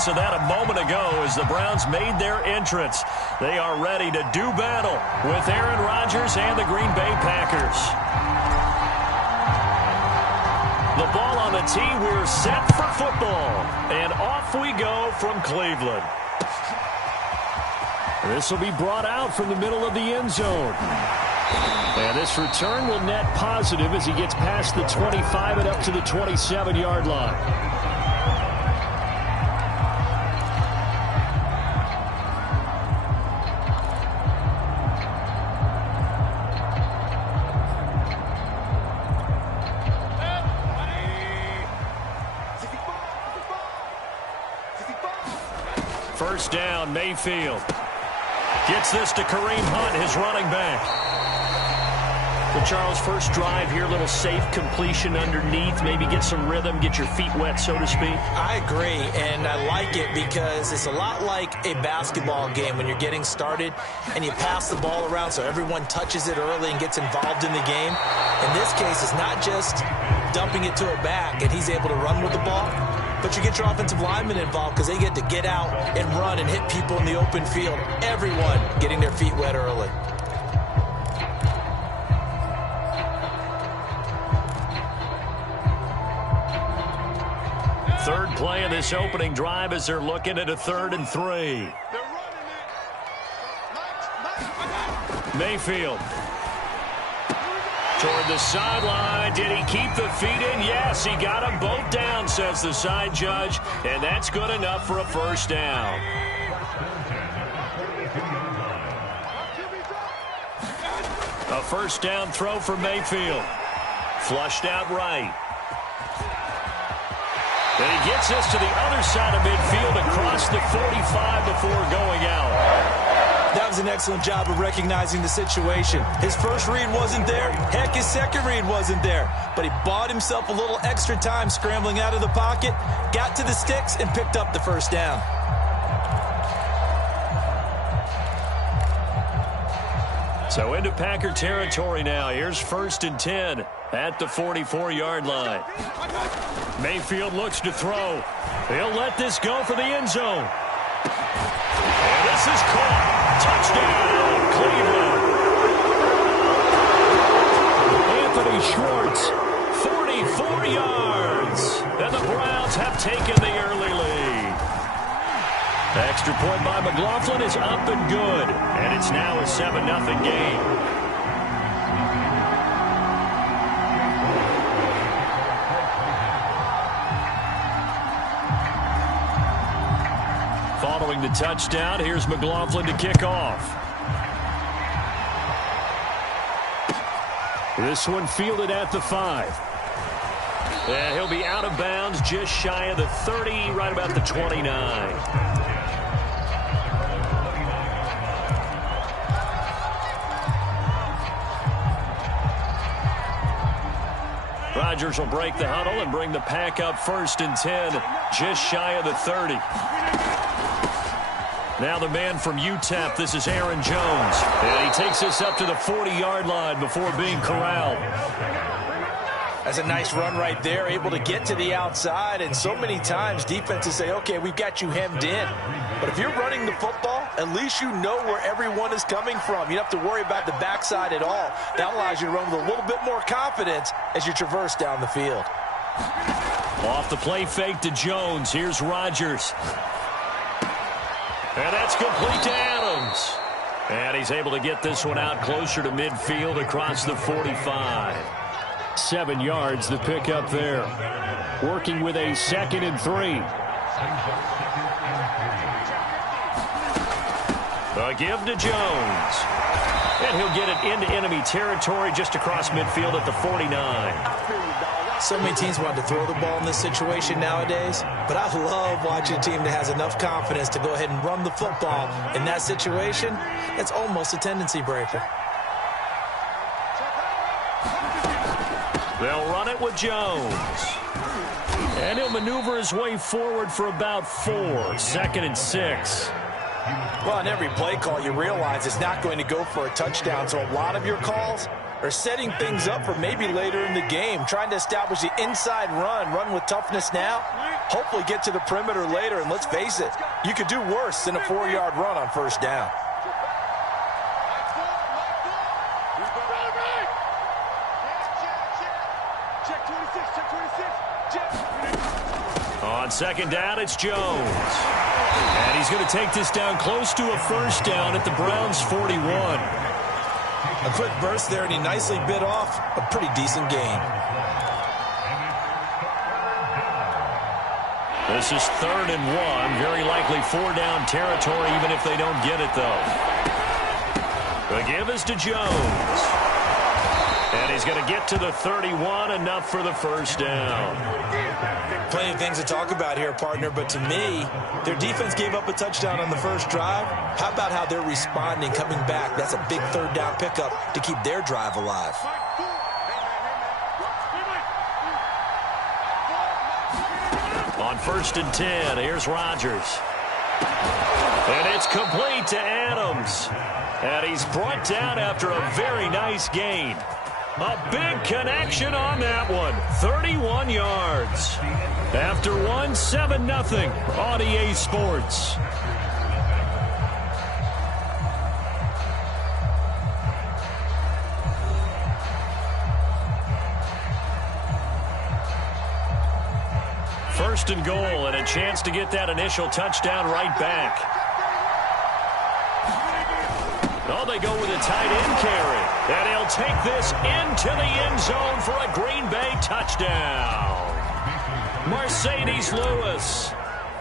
evidence of that a moment ago as the Browns made their entrance. They are ready to do battle with Aaron Rodgers and the Green Bay Packers. The ball on the tee. We're set for football. And off we go from Cleveland. This will be brought out from the middle of the end zone. And this return will net positive as he gets past the 25 and up to the 27-yard line. First down, Mayfield. Gets this to Kareem Hunt, his running back. Well, Charles, first drive here, little safe completion underneath. Maybe get some rhythm, get your feet wet, so to speak. I agree, and I like it because it's a lot like a basketball game when you're getting started and you pass the ball around so everyone touches it early and gets involved in the game. In this case, it's not just dumping it to a back and he's able to run with the ball, but you get your offensive linemen involved because they get to get out and run and hit people in the open field. Everyone getting their feet wet early. Third play of this opening drive as they're looking at a 3rd and 3. Mayfield. Toward the sideline. Did he keep the feet in? Yes, he got them both down, says the side judge. And that's good enough for a first down. A first down throw for Mayfield. Flushed out right. And he gets this to the other side of midfield across the 45 before going out. That was an excellent job of recognizing the situation. His first read wasn't there. Heck, his second read wasn't there. But he bought himself a little extra time scrambling out of the pocket, got to the sticks, and picked up the first down. So into Packer territory now. Here's 1st and 10 at the 44-yard line. Mayfield looks to throw. He'll let this go for the end zone. And this is caught. Touchdown, Cleveland. Anthony Schwartz, 44 yards. And the Browns have taken the early lead. The extra point by McLaughlin is up and good. And it's now a 7-0 game. Following the touchdown, here's McLaughlin to kick off. This one fielded at the 5. And he'll be out of bounds just shy of the 30, right about the 29. Rodgers will break the huddle and bring the pack up 1st and 10, just shy of the 30. Now the man from UTEP, this is Aaron Jones. And he takes this up to the 40-yard line before being corralled. That's a nice run right there, able to get to the outside. And so many times defenses say, okay, we've got you hemmed in. But if you're running the football, at least you know where everyone is coming from. You don't have to worry about the backside at all. That allows you to run with a little bit more confidence as you traverse down the field. Off the play fake to Jones. Here's Rodgers. And that's complete to Adams. And he's able to get this one out closer to midfield across the 45. 7 yards, the pickup there. Working with a 2nd and 3. A give to Jones. And he'll get it into enemy territory just across midfield at the 49. So many teams want to throw the ball in this situation nowadays, but I love watching a team that has enough confidence to go ahead and run the football. In that situation, it's almost a tendency breaker. They'll run it with Jones. And he'll maneuver his way forward for about 4. 2nd and 6. Well, on every play call, you realize it's not going to go for a touchdown, so a lot of your calls are setting things up for maybe later in the game, trying to establish the inside run with toughness now, hopefully get to the perimeter later, and let's face it, you could do worse than a 4-yard run on first down. On second down, it's Jones. And he's going to take this down close to a first down at the Browns' 41. A quick burst there, and he nicely bit off a pretty decent gain. This is 3rd and 1. Very likely 4-down territory, even if they don't get it, though. The give is to Jones. And he's going to get to the 31, enough for the first down. Plenty of things to talk about here, partner, but to me, their defense gave up a touchdown on the first drive. How about how they're responding, coming back? That's a big 3rd down pickup to keep their drive alive. On 1st and 10, here's Rodgers. And it's complete to Adams. And he's brought down after a very nice gain. A big connection on that one. 31 yards. After one, 7-0 on EA Sports. First and goal, and a chance to get that initial touchdown right back. Oh, they go with a tight end carry. And he'll take this into the end zone for a Green Bay touchdown. Mercedes Lewis.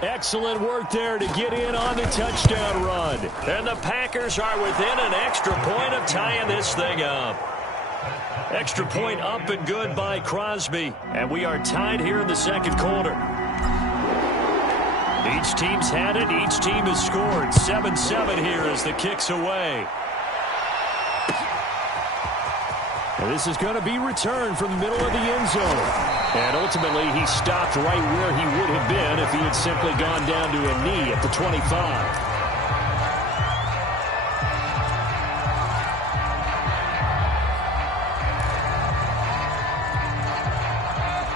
Excellent work there to get in on the touchdown run. And the Packers are within an extra point of tying this thing up. Extra point up and good by Crosby. And we are tied here in the second quarter. Each team's had it. Each team has scored. 7-7 here as the kick's away. And this is going to be returned from the middle of the end zone. And ultimately, he stopped right where he would have been if he had simply gone down to a knee at the 25.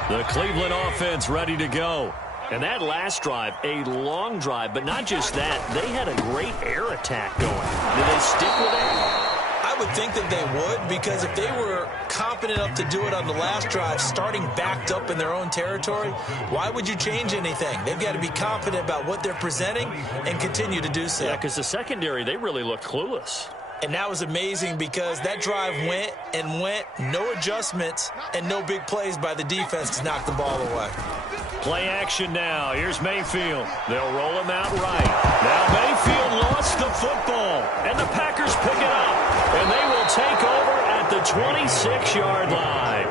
The Cleveland offense ready to go. And that last drive, a long drive, but not just that. They had a great air attack going. Did they stick with that? I would think that they would, because if they were confident enough to do it on the last drive, starting backed up in their own territory, why would you change anything? They've got to be confident about what they're presenting and continue to do so. Yeah, because the secondary, they really looked clueless. And that was amazing because that drive went and went, no adjustments, and no big plays by the defense to knock the ball away. Play action now. Here's Mayfield. They'll roll him out right. Now Mayfield lost the football, and the Packers pick it up, and they will take over at the 26-yard line.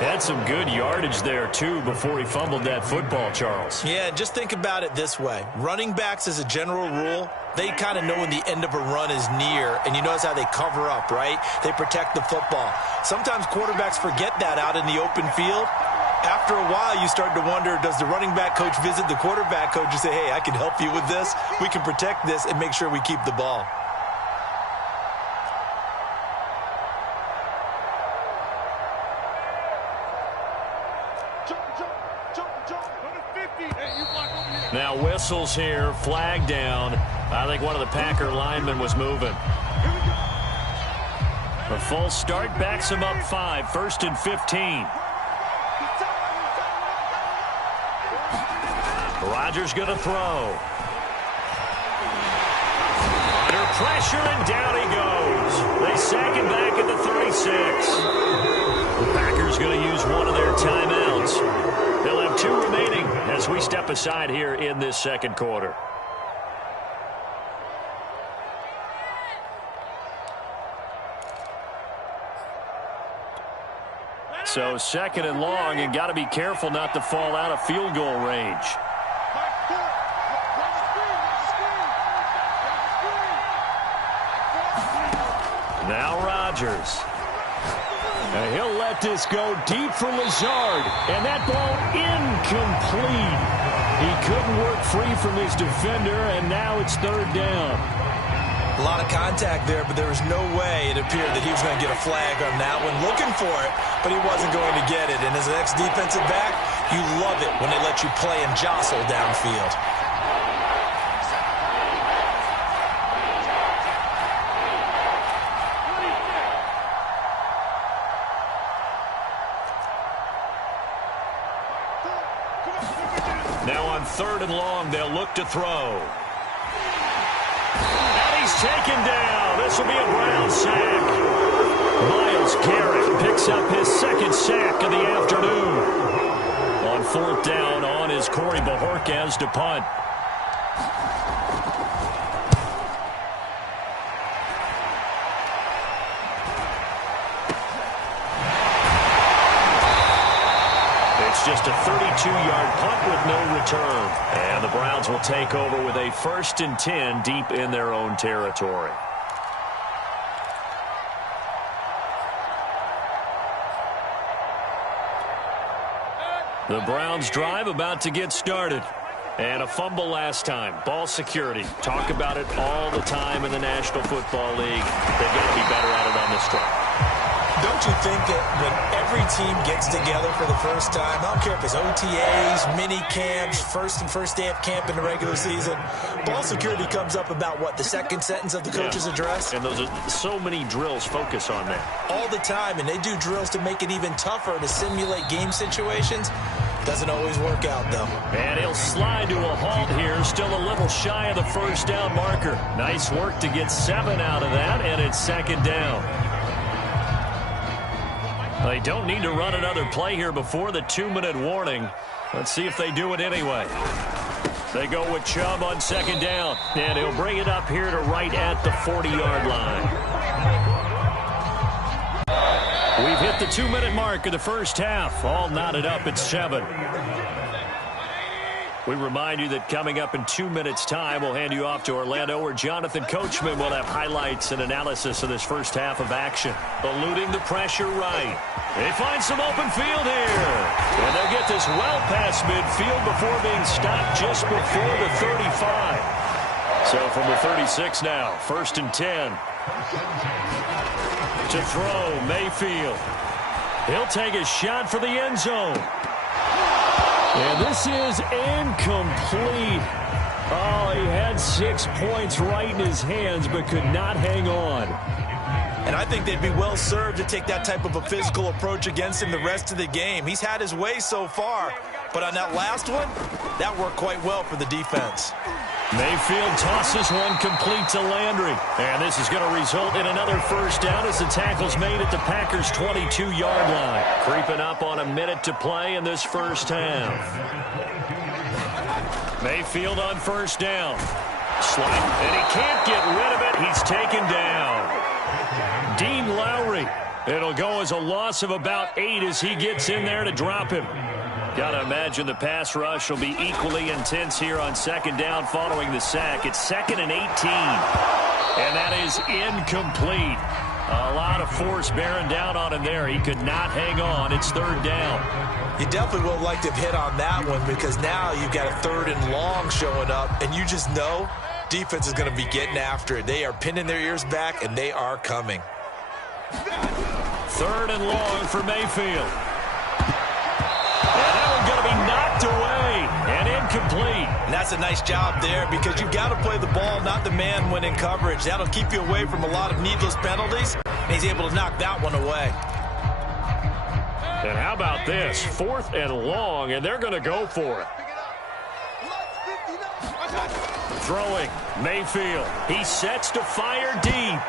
Had some good yardage there, too, before he fumbled that football, Charles. Yeah, just think about it this way. Running backs, as a general rule, they kind of know when the end of a run is near, and you notice how they cover up, right? They protect the football. Sometimes quarterbacks forget that out in the open field. After a while, you start to wonder, does the running back coach visit the quarterback coach and say, hey, I can help you with this. We can protect this and make sure we keep the ball. Now whistles here, flag down. I think one of the Packer linemen was moving. A full start backs him up 5, 1st and 15. Rodgers going to throw. Under pressure, and down he goes. They sack him back at the 36. The Packers going to use one of their timeouts. They'll have 2 remaining as we step aside here in this second quarter. So 2nd and long, and got to be careful not to fall out of field goal range. Now Rodgers. And he'll let this go deep for Lazard. And that ball incomplete. He couldn't work free from his defender, and now it's 3rd down. A lot of contact there, but there was no way it appeared that he was going to get a flag on that one. Looking for it, but he wasn't going to get it. And as an ex-defensive back, You love it when they let you play and jostle downfield. Now on 3rd and long, they'll look to throw. And he's taken down. This will be a Brown sack. Myles Garrett picks up his 2nd sack of the afternoon. On 4th down, on is Corey Bojorquez to punt. It's just a 32-yard punt with no return. And the Browns will take over with a 1st and 10 deep in their own territory. The Browns drive about to get started. And a fumble last time. Ball security. Talk about it all the time in the National Football League. They've got to be better at it on this drive. Don't you think that when every team gets together for the first time, I don't care if it's OTAs, mini camps, first day of camp in the regular season, ball security comes up about what, the 2nd sentence of the coach's address? And those are so many drills focus on that. All the time, and they do drills to make it even tougher to simulate game situations. Doesn't always work out, though. And he'll slide to a halt here, still a little shy of the 1st down marker. Nice work to get 7 out of that, and it's 2nd down. They don't need to run another play here before the 2-minute warning. Let's see if they do it anyway. They go with Chubb on 2nd down, and he'll bring it up here to right at the 40-yard line. We've hit the 2-minute mark of the first half. All knotted up at 7. We remind you that coming up in 2 minutes' time, we'll hand you off to Orlando, where Jonathan Coachman will have highlights and analysis of this first half of action. Eluding the pressure right. They find some open field here. And they'll get this well past midfield before being stopped just before the 35. So from the 36 now, 1st and 10. To throw, Mayfield. He'll take a shot for the end zone. And this is incomplete. Oh, he had 6 points right in his hands, but could not hang on. And I think they'd be well served to take that type of a physical approach against him the rest of the game. He's had his way so far, but on that last one, that worked quite well for the defense. Mayfield tosses one complete to Landry. And this is going to result in another 1st down as the tackle's made at the Packers' 22-yard line. Creeping up on a minute to play in this first half. Mayfield on 1st down. Slide, and he can't get rid of it. He's taken down. Dean Lowry. It'll go as a loss of about 8 as he gets in there to drop him. Got to imagine the pass rush will be equally intense here on 2nd down following the sack. It's 2nd and 18. And that is incomplete. A lot of force bearing down on him there. He could not hang on. It's 3rd down. You definitely would have liked to have hit on that one, because now you've got a 3rd and long showing up, and you just know defense is going to be getting after it. They are pinning their ears back, and they are coming. 3rd and long for Mayfield. And that one's going to be knocked away and incomplete. And that's a nice job there, because you've got to play the ball, not the man when in coverage. That'll keep you away from a lot of needless penalties, and he's able to knock that one away. And how about this? 4th and long, and they're going to go for it. Throwing, Mayfield. He sets to fire deep.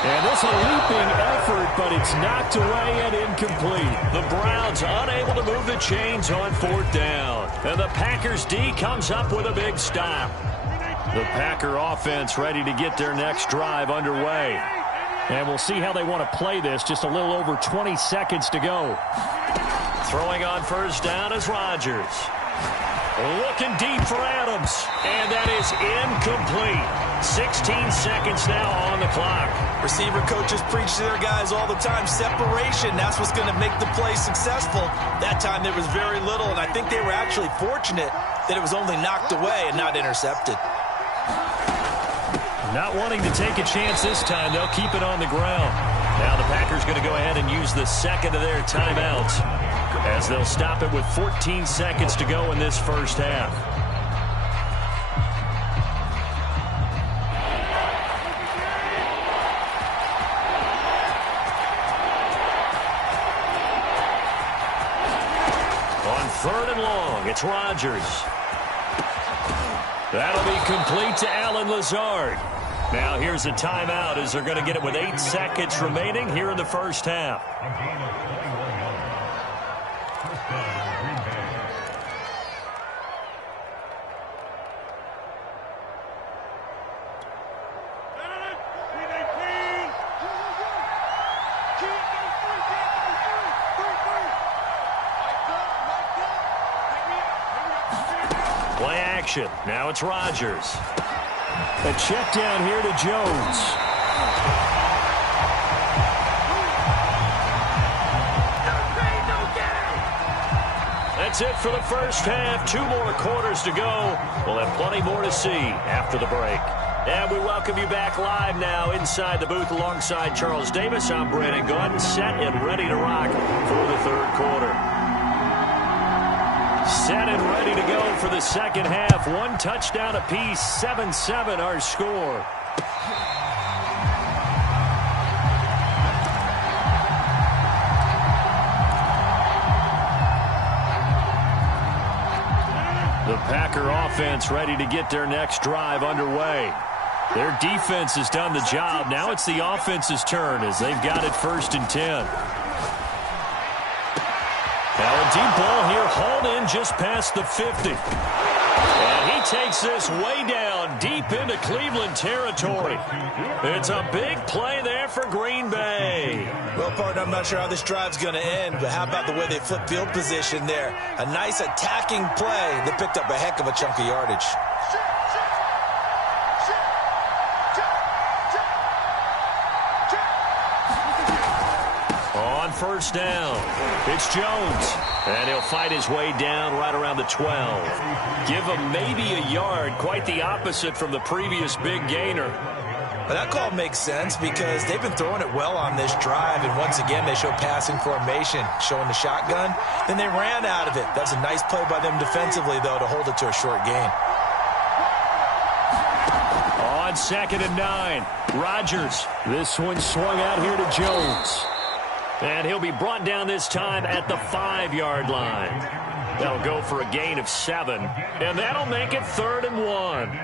And this is a leaping effort, but it's knocked away and incomplete. The Browns unable to move the chains on 4th down. And the Packers D comes up with a big stop. The Packer offense ready to get their next drive underway. And we'll see how they want to play this. Just a little over 20 seconds to go. Throwing on 1st down is Rodgers. Looking deep for Adams. And that is incomplete. 16 seconds now on the clock. Receiver coaches preach to their guys all the time. Separation, that's what's going to make the play successful. That time there was very little, and I think they were actually fortunate that it was only knocked away and not intercepted. Not wanting to take a chance this time, they'll keep it on the ground. Now the Packers going to go ahead and use the 2nd of their timeouts. as they'll stop it with 14 seconds to go in this first half. On 3rd and long, it's Rodgers. That'll be complete to Allen Lazard. Now here's a timeout as they're going to get it with 8 seconds remaining here in the first half. Play action. Now it's Rodgers. A check down here to Jones. That's it for the first half. 2 more quarters to go. We'll have plenty more to see after the break. And we welcome you back live now inside the booth alongside Charles Davis. I'm Brandon Gaudin, set and ready to rock for the 3rd quarter. Set and ready to go for the second half. 1 touchdown apiece, 7-7 our score. The Packer offense ready to get their next drive underway. Their defense has done the job. Now it's the offense's turn as they've got it 1st and 10. Now a deep ball here, hauled in just past the 50. And he takes this way down, deep into Cleveland territory. It's a big play there for Green Bay. Well, partner, I'm not sure how this drive's going to end, but how about the way they flip field position there? A nice attacking play that picked up a heck of a chunk of yardage. On 1st down, it's Jones. And he'll fight his way down right around the 12. Give him maybe a yard, quite the opposite from the previous big gainer. Well, that call makes sense because they've been throwing it well on this drive, and once again they show passing formation, showing the shotgun. Then they ran out of it. That's a nice play by them defensively, though, to hold it to a short gain. On 2nd and 9, Rodgers. This one swung out here to Jones. And he'll be brought down this time at the 5-yard line. That'll go for a gain of 7. And that'll make it 3rd and 1.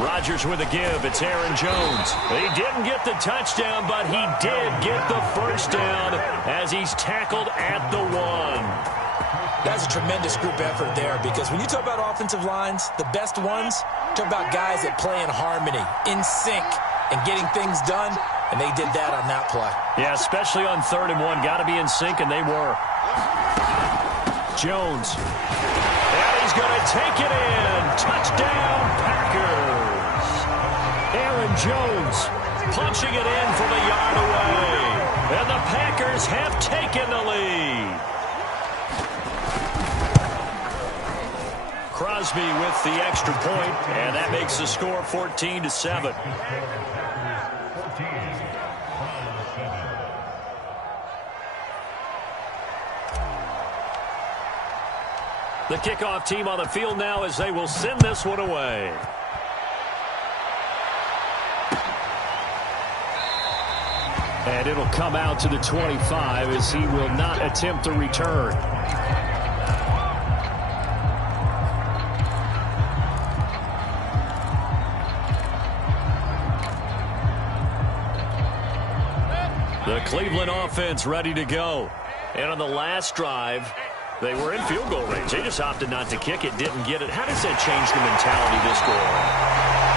Rodgers with a give. It's Aaron Jones. He didn't get the touchdown, but he did get the first down as he's tackled at the 1. That's a tremendous group effort there because when you talk about offensive lines, the best ones, talk about guys that play in harmony, in sync, and getting things done, and they did that on that play. Yeah, especially on 3rd and 1. Got to be in sync, and they were. Jones. And he's going to take it in. Touchdown, Packers. Aaron Jones punching it in from a yard away. And the Packers have taken the lead. Crosby with the extra point, and that makes the score 14-7. The kickoff team on the field now as they will send this one away. And it'll come out to the 25 as he will not attempt the return. The Cleveland offense ready to go. And on the last drive, they were in field goal range. They just opted not to kick it, didn't get it. How does that change the mentality this go on?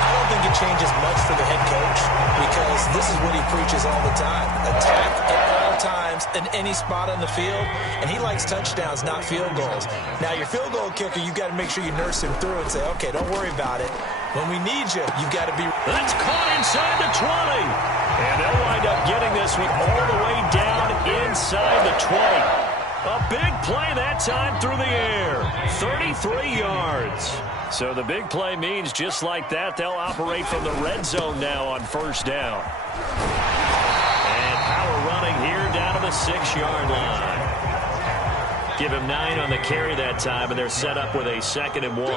I don't think it changes much for the head coach because this is what he preaches all the time. Attack at all times in any spot on the field, and he likes touchdowns, not field goals. Now, your field goal kicker, you've got to make sure you nurse him through and say, okay, don't worry about it. When we need you, you've got to be... That's caught inside the 20. And they'll wind up getting this one all the way down inside the 20. A big play that time through the air. 33 yards. So the big play means just like that, they'll operate from the red zone now on first down. And power running here down to the 6-yard line. Give him 9 on the carry that time, and they're set up with a 2nd and 1.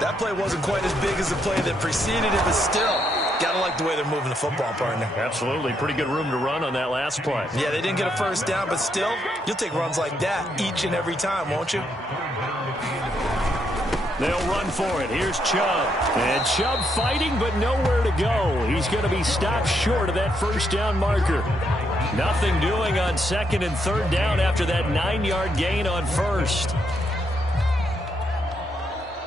That play wasn't quite as big as the play that preceded it, but still, got to like the way they're moving the football, partner. Absolutely. Pretty good room to run on that last play. Yeah, they didn't get a first down, but still, you'll take runs like that each and every time, won't you? They'll run for it. Here's Chubb. And Chubb fighting, but nowhere to go. He's going to be stopped short of that first down marker. Nothing doing on 2nd and 3rd down after that 9-yard gain on first.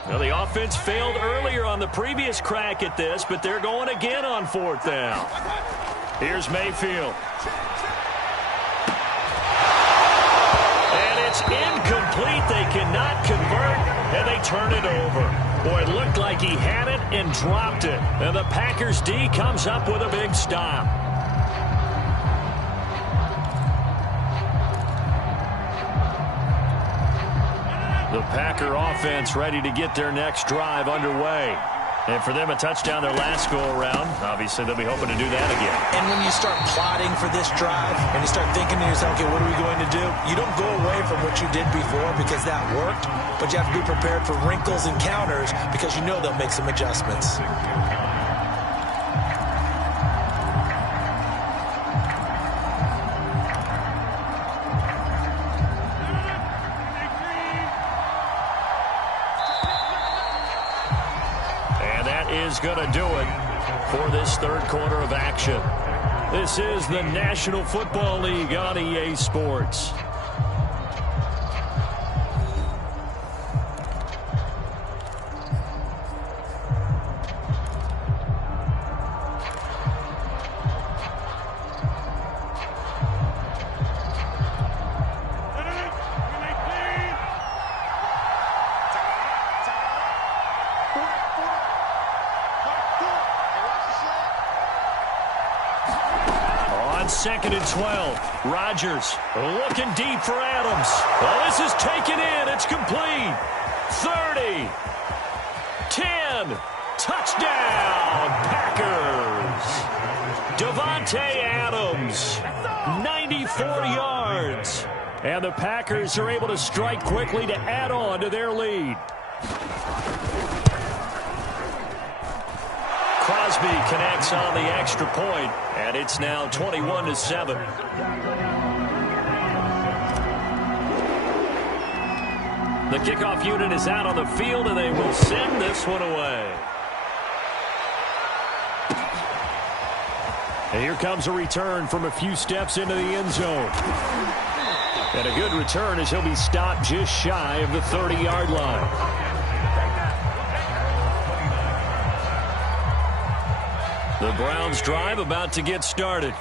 Well, the offense failed earlier on the previous crack at this, but they're going again on 4th down. Here's Mayfield. And it's incomplete. They cannot convert, and they turn it over. Boy, it looked like he had it and dropped it. And the Packers D comes up with a big stop. The Packer offense ready to get their next drive underway. And for them, a touchdown their last go-around. Obviously, they'll be hoping to do that again. And when you start plotting for this drive, and you start thinking to yourself, okay, what are we going to do? You don't go away from what you did before because that worked, but you have to be prepared for wrinkles and counters because you know they'll make some adjustments. Is going to do it for this 3rd quarter of action. This is the National Football League on EA Sports. On 2nd and 12, Rodgers looking deep for Adams. Well, this is taken in. It's complete. 30, 10, touchdown, Packers. Davante Adams, 94 yards. And the Packers are able to strike quickly to add on to their lead. Crosby connects on the extra point, and it's now 21-7. The kickoff unit is out on the field, and they will send this one away. And here comes a return from a few steps into the end zone. And a good return as he'll be stopped just shy of the 30-yard line. The Browns drive about to get started.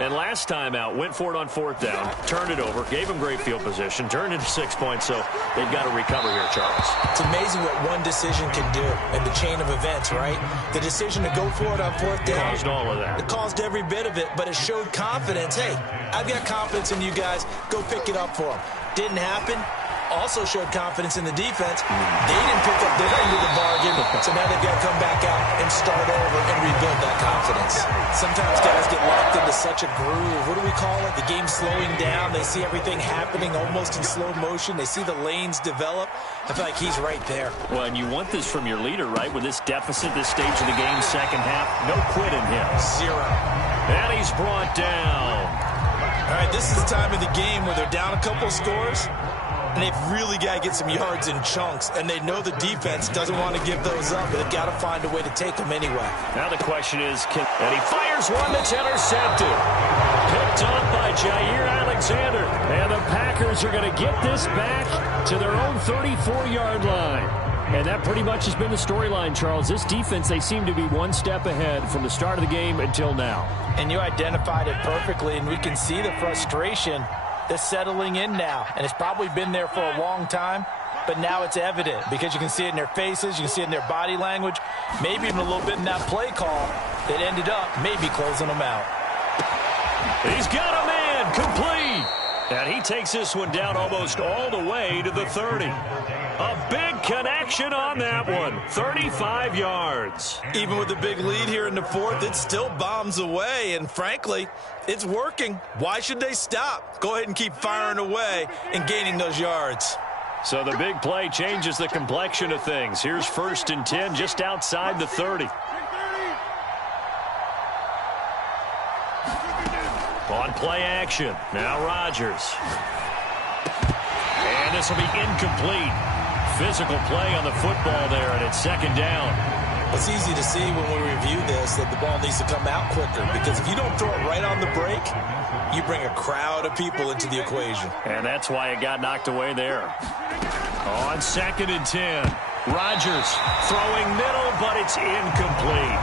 And last time out, went for it on 4th down, turned it over, gave them great field position, turned into 6 points, so they've got to recover here, Charles. It's amazing what one decision can do in the chain of events, right? The decision to go for it on 4th down. Caused all of that. It caused every bit of it, but it showed confidence. Hey, I've got confidence in you guys. Go pick it up for them. Didn't happen. Also showed confidence in the defense. They didn't pick up their end of the bargain, so now they've got to come back out and start over and rebuild that confidence. Sometimes guys get locked into such a groove. What do we call it? The game's slowing down. They see everything happening almost in slow motion. They see the lanes develop. I feel like he's right there. Well, and you want this from your leader, right? With this deficit, this stage of the game, second half, no quit in him. 0. And he's brought down. All right, this is the time of the game where they're down a couple scores, and they've really got to get some yards in chunks, and they know the defense doesn't want to give those up, but they've got to find a way to take them anyway. Now the question is, and he fires one that's intercepted. Picked up by Jair Alexander, and the Packers are going to get this back to their own 34-yard line. And that pretty much has been the storyline, Charles. This defense, they seem to be one step ahead from the start of the game until now. And you identified it perfectly, and we can see the frustration that's settling in now. And it's probably been there for a long time, but now it's evident because you can see it in their faces, you can see it in their body language, maybe even a little bit in that play call that ended up maybe closing them out. He's got a man complete. And he takes this one down almost all the way to the 30. A big connection on that one. 35 yards. Even with the big lead here in the fourth, it still bombs away. And frankly, it's working. Why should they stop? Go ahead and keep firing away and gaining those yards. So the big play changes the complexion of things. Here's 1st and 10 just outside the 30. On play action. Now Rodgers. And this will be incomplete. Physical play on the football there, and it's 2nd down. It's easy to see when we review this that the ball needs to come out quicker, because if you don't throw it right on the break, you bring a crowd of people into the equation. And that's why it got knocked away there. On 2nd and 10, Rodgers throwing middle, but it's incomplete.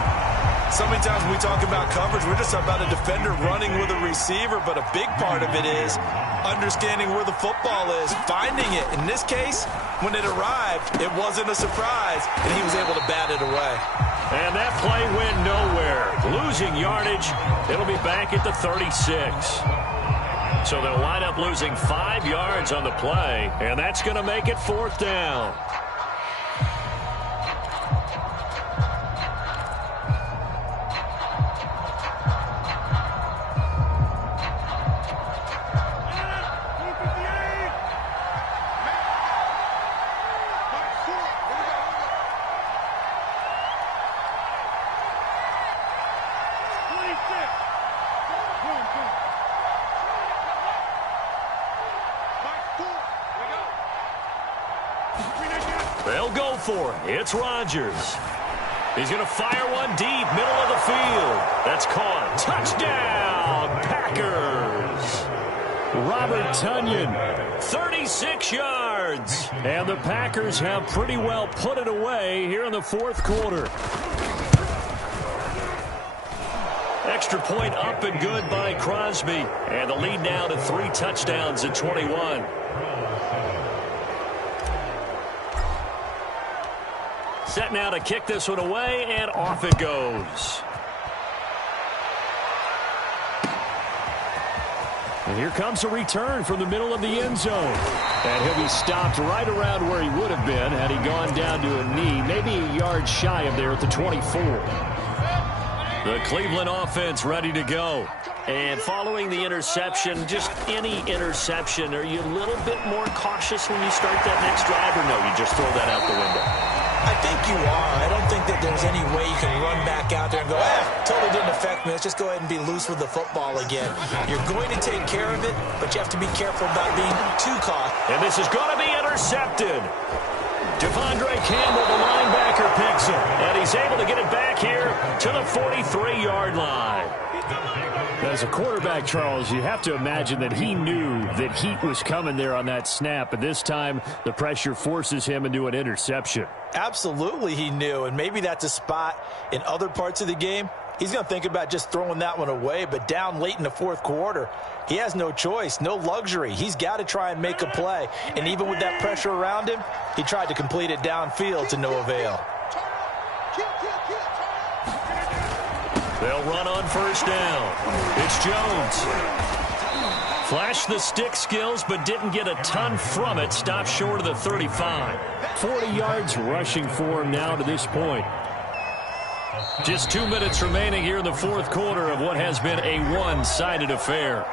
So many times when we talk about coverage, we're just about a defender running with a receiver, but a big part of it is understanding where the football is, finding it. In this case, when it arrived, it wasn't a surprise, and he was able to bat it away. And that play went nowhere. Losing yardage, it'll be back at the 36. So they'll wind up losing 5 yards on the play, and that's going to make it 4th down. They'll go for it. It's Rodgers. He's going to fire one deep, middle of the field. That's caught. Touchdown, Packers. Robert Tonyan, 36 yards. And the Packers have pretty well put it away here in the 4th quarter. Extra point up and good by Crosby. And the lead now to 3 touchdowns at 21. Set now to kick this one away, and off it goes. And here comes a return from the middle of the end zone. And he'll be stopped right around where he would have been had he gone down to a knee, maybe a yard shy of there at the 24. The Cleveland offense ready to go. And following the interception, just any interception, are you a little bit more cautious when you start that next drive, or no, you just throw that out the window? I think you are. I don't think that there's any way you can run back out there and go, totally didn't affect me. Let's just go ahead and be loose with the football again. You're going to take care of it, but you have to be careful about being too caught. And this is going to be intercepted. Devondre Campbell, the linebacker, picks it. And he's able to get it back here to the 43-yard line. As a quarterback, Charles, you have to imagine that he knew that heat was coming there on that snap. But this time, the pressure forces him into an interception. Absolutely he knew, and maybe that's a spot in other parts of the game. He's going to think about just throwing that one away, but down late in the 4th quarter, he has no choice, no luxury. He's got to try and make a play, and even with that pressure around him, he tried to complete it downfield to no avail. They'll run on 1st down. It's Jones. Flashed the stick skills, but didn't get a ton from it. Stopped short of the 35. 40 yards rushing for him now to this point. Just 2 minutes remaining here in the 4th quarter of what has been a one-sided affair.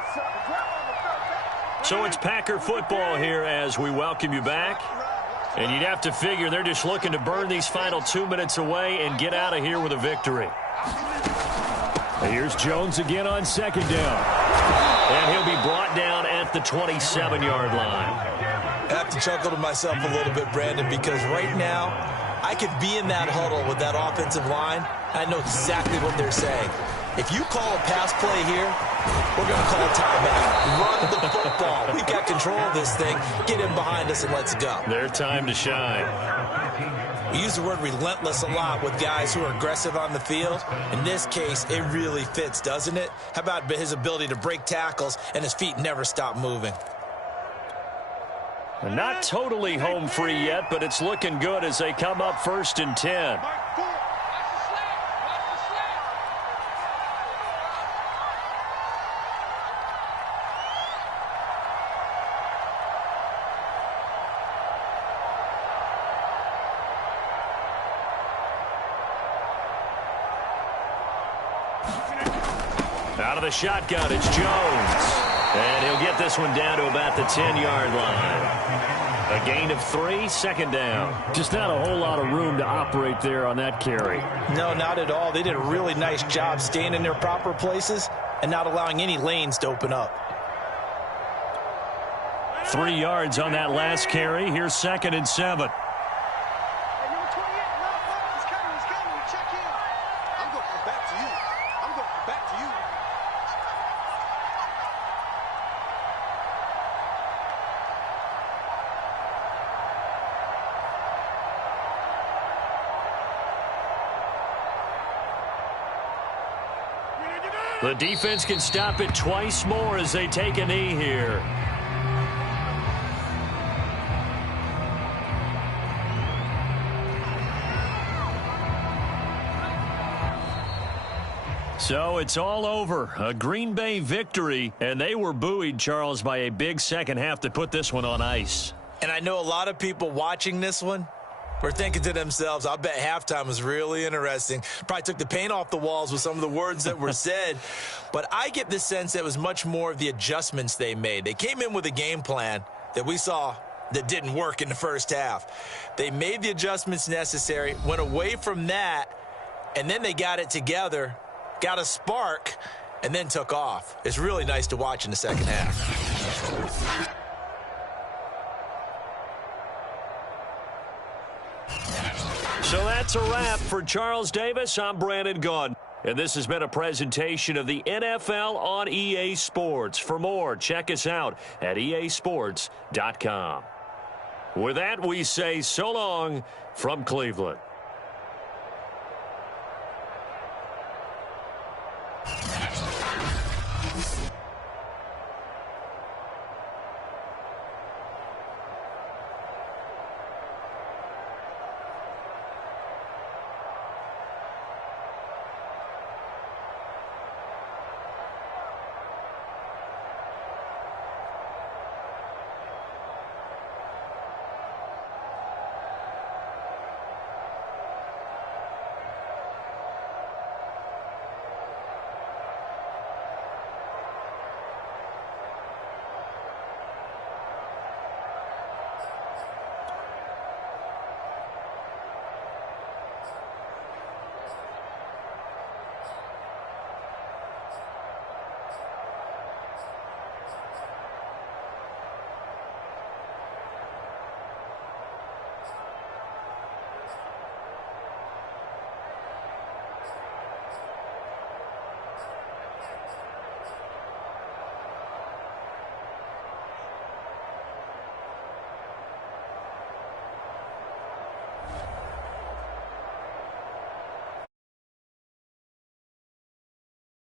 So it's Packer football here as we welcome you back. And you'd have to figure they're just looking to burn these final 2 minutes away and get out of here with a victory. Here's Jones again on 2nd down. And he'll be brought down at the 27-yard line. I have to chuckle to myself a little bit, Brandon, because right now I could be in that huddle with that offensive line. I know exactly what they're saying. If you call a pass play here, we're going to call a timeout. Run the football. We've got control of this thing. Get him behind us and let's go. Their time to shine. We use the word relentless a lot with guys who are aggressive on the field. In this case, it really fits, doesn't it? How about his ability to break tackles and his feet never stop moving? Not totally home free yet, but it's looking good as they come up 1st and 10. Out of the shotgun, it's Jones. And he'll get this one down to about the 10-yard line. A gain of 3, second down. Just not a whole lot of room to operate there on that carry. No, not at all. They did a really nice job staying in their proper places and not allowing any lanes to open up. 3 yards on that last carry. Here's 2nd and 7. The defense can stop it twice more as they take a knee here. So it's all over. A Green Bay victory, and they were buoyed, Charles, by a big second half to put this one on ice. And I know a lot of people watching this one were thinking to themselves, I bet halftime was really interesting. Probably took the paint off the walls with some of the words that were said. But I get the sense that it was much more of the adjustments they made. They came in with a game plan that we saw that didn't work in the first half. They made the adjustments necessary, went away from that, and then they got it together, got a spark, and then took off. It's really nice to watch in the second half. So that's a wrap for Charles Davis. I'm Brandon Gaudin. And this has been a presentation of the NFL on EA Sports. For more, check us out at easports.com. With that, we say so long from Cleveland.